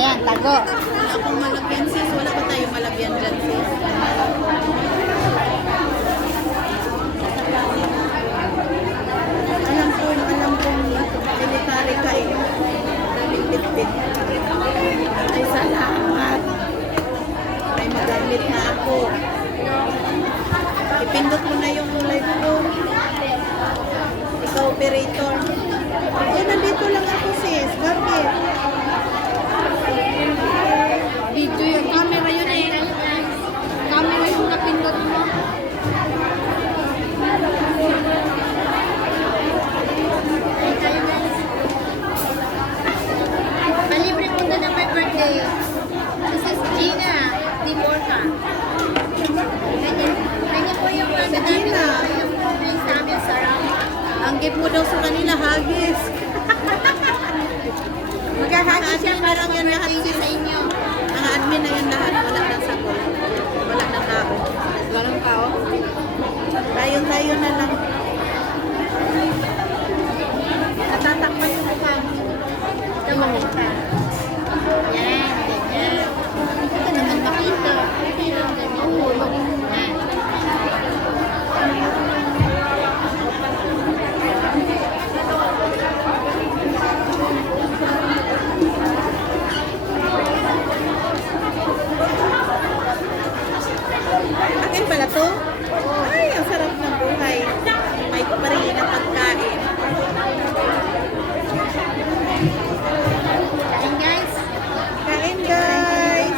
Ayan, tago. Wala akong malagyan sis. Wala pa tayong malagyan dyan sis. Alam kong military ka eh. Daming bitbit. Ay salamat. May magamit na ako. Ipindot mo na yung live ko. Ikaw operator. Eh, nandito lang ako sis. Bakit? Video yung camera yun eh. Camera yung napindot mo. Palibre po na ng my birthday. This is Gina Dimorca. Ganyan po yung mga Gina. yung drinks namin sa round. Ang gift mo daw sa kanila, hagis. Maghahagi siya Admin na para lang sa yan lahat birthday niya sis. sa inyo. Ang admin na yun lahat. Wala na sagot. Wala na tao. Walang tao? Tayo na lang. Natatakpan yung mukha mo. Ito makita. Yan, ganyan. Ito naman makita. Ito yung ganyan. Oo, yan. Akin pala to? Ay, ang sarap ng buhay. May paparingin ng pagkain. Kain guys. Kain guys!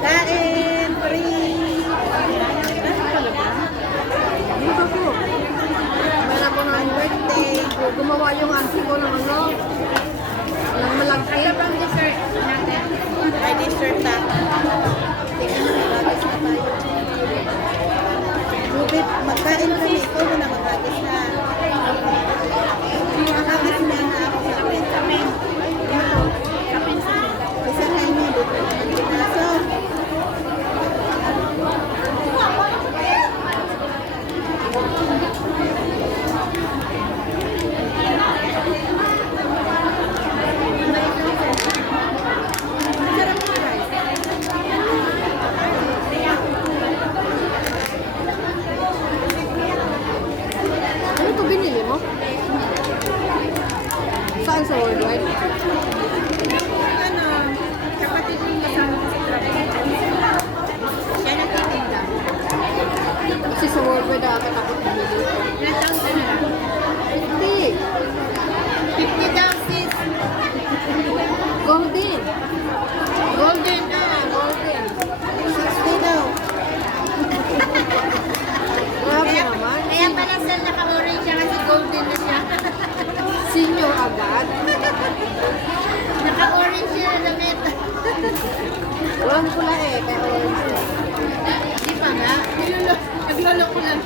Kain! Free! Dito po. Wala ko na ang birthday. Gumawa yung auntie ko ng ano. Ng malagkit. Ano bang dessert natin? Ay, dessert na. Tingnan mo, magagis na tayo. Rubit, magkain kami. Ikaw na magagis na. Magagis niya na ako sa akin. Isa kayo mo, dito naman pinasok. Ano ito binili mo? Saan sa worldwide? Ano, kapatid mo kasama ko sa trabaho. Siya nagtitinda. Kasi sa worldwide dapat ako binili. Ilang taon ka na lang? Hindi. 50 daw sis. Golden. Golden na. Golden. 60 daw. Grabe naman. Kaya pala sa naka-orange siya kasi golden na siya. Senior agad. Naka-orange siya na damit. Walang pula eh, kaya orange na. Di pa nga. Naglolo ko lang.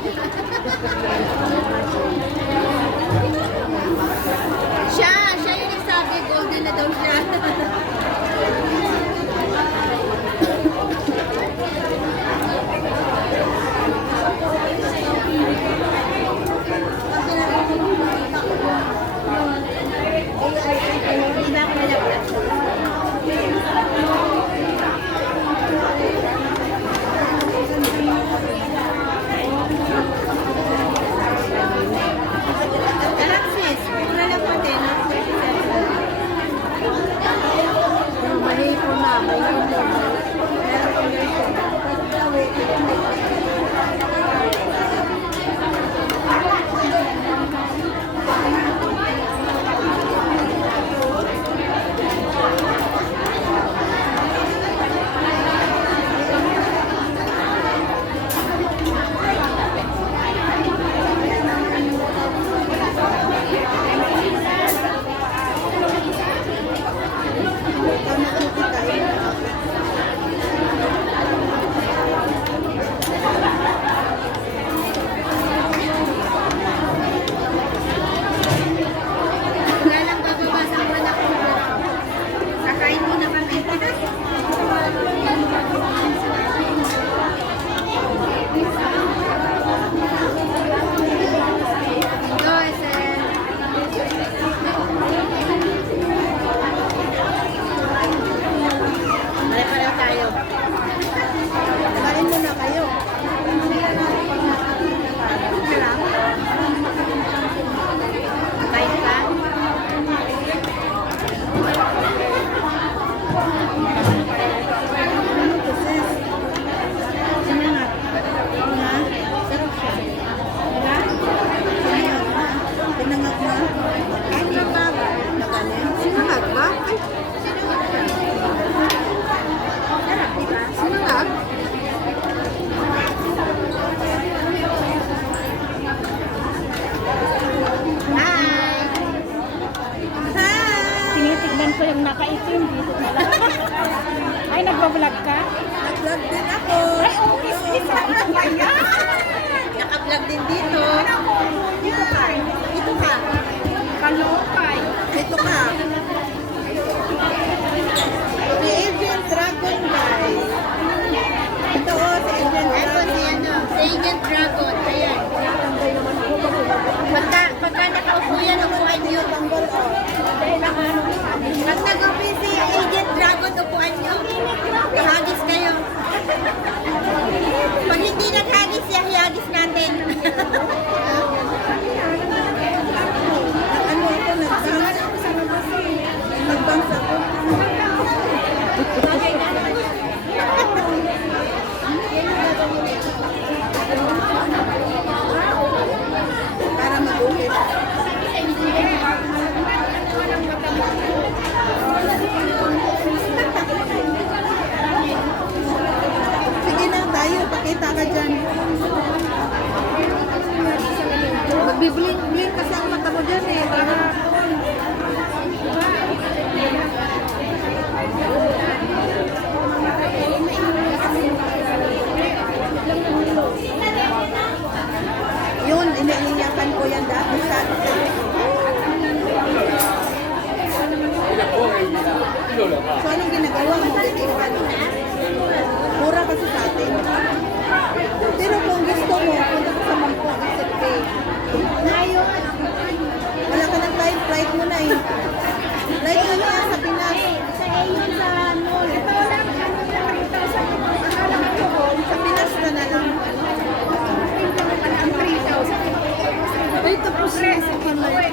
Siya yung nagsabi golden na daw siya. Hindi ba ako nalagyan? Alexis, mura lang pati, no? 37. Iniwan ko yung nakaitim dito na lang. Ay, nagbablog ka? Nag-vlog din ako. Ay, okay. Isa na yan. Naka-vlog din dito. Dito ka. Kalokay. Dito ka. Si Agent Dragon, guys. Ito oh, si Agent Ito Dragon. si ano, si Agent Dragon. Ayan. Pagka nakaupo yan, upuan nyo. Tanggol oh. Pag nag-upo si Agent Dragon, upuan nyo. Hagis kayo. Pag hindi naghagis siya, hihagis natin. Ano ako, nag-bounce? Nag-bounce ako. Para mag-uhit. Sige na tayo, pakita ka dyan. Magbibling-bling kasi ang mata mo dyan eh. Para... Yun, iniiyakan ko yan dati sa So, anong ginagawa mo? Iiwan. Mura kasi sa atin. Pero kung gusto mo, punta ka sa Mangkok Exit Pay. Ngayon, wala ka ng time, flight mo na eh. Flight mo na sa Pinas. Sa Ayon sa mall. Ito lang, ano lang, ito sa akala ko doon. Sa Pinas ka na lang. Ang 3,000. Ay, tapos na sa Pinoy.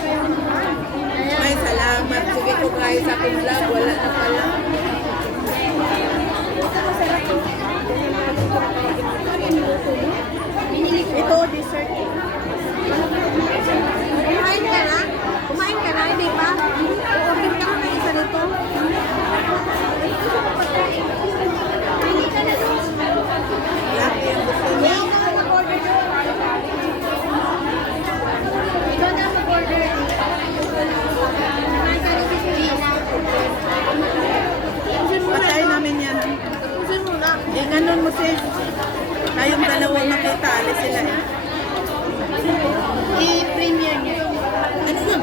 Ay, salamat. Sige ko kayo sa aking vlog. Wala na pala. Ito, dessert. Kumain ka na? Kumain ka na, hindi pa? Order ka na isa nito. Laki ang gusto niya. Ikaw na mag-order. Patay namin yan. Eh, ganun mo sis. Tayong dalawa makita. Alis sila eh. I-premiere niya. Ano yun?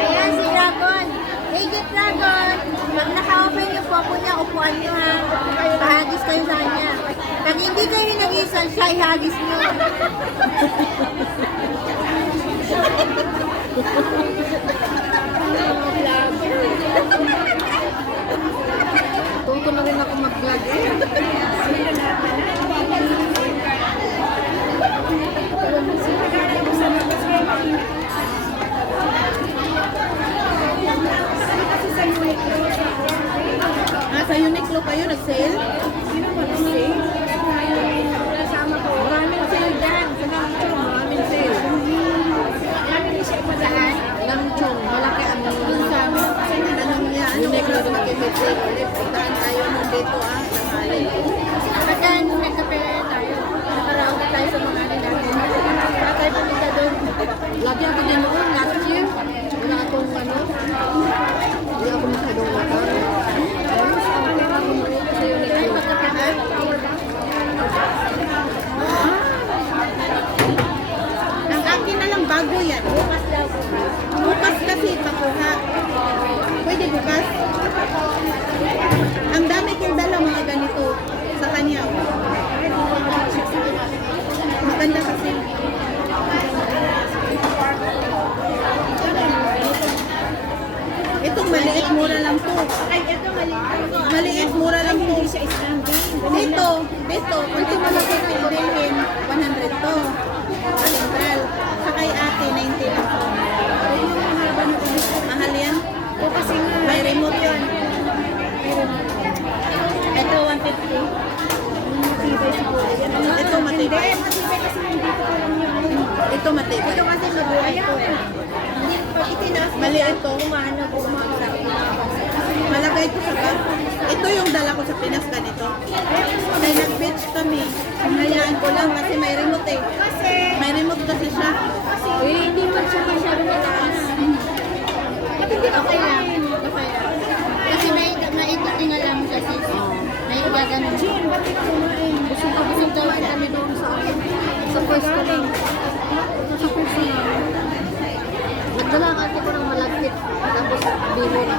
Ayan si Dragon. Agent Dragon. Pag naka-open yung popo niya, upuan niyo ha. Pahagis kayo sa kanya. Pag hindi kayo nag-isan siya, ihagis niyo. Tuto na rin ako mag-vlog eh. Sa Uniqlo kayo nag-sale? Sino ba nag-sale? Kasama ko. Maraming sale dyan. Sa Namchong, maraming sale. Lagi niya siya ipadaan. Namchong, malaki ang sabi. Anong niya? Uniqlo na mag-sale ulit. Puntahan tayo nung dito tanghali. Pagka nagkapera tayo, nakaraog tayo sa mga ano natin. Patay pumunta doon. Lagi ako din noon, last year. Wala akong ano. Hindi ako masyadong wakar. Ay, magkapera. Ang akin na lang bago yan. Bukas daw. Bukas kasi pakuha. Pwede bukas. Ang dami kong dala mga ganito sa kanya. Maganda kasi. Itong maliit, mura lang to. Ay, ito maliit. Maliit, mura lang to. Hindi siya standing. Dito, kung ito malaki pindelhin, 100 to. Central. Sa kay ate, 90 lang to. Mahal yan? O kasi nga. May remote yun. Ito, 150. Matibay siguro. Yan. Ito matibay. Hindi, matibay kasi nandito ko lang yun. Ito matibay. Ito kasi mabuhay ko eh. Hindi, pag itinaas mo Maliit to. umano, bumagsak. Malagay ko sa bag. Ito yung dala ko sa Pinas ganito. Kaya nag-beach kami. Hinayaan ko lang kasi may remote eh. Kasi, May remote kasi siya. Eh, hindi man siya masyado mataas. Okay lang. Okay lang. Kasi naitinga lang siya sis. Naigaganon. Jin, ba't di ka kumain? Busog daw kami doon sa first ko lang. Sa first ko lang. Nagdala ka ko ng malagkit. Tapos biro na.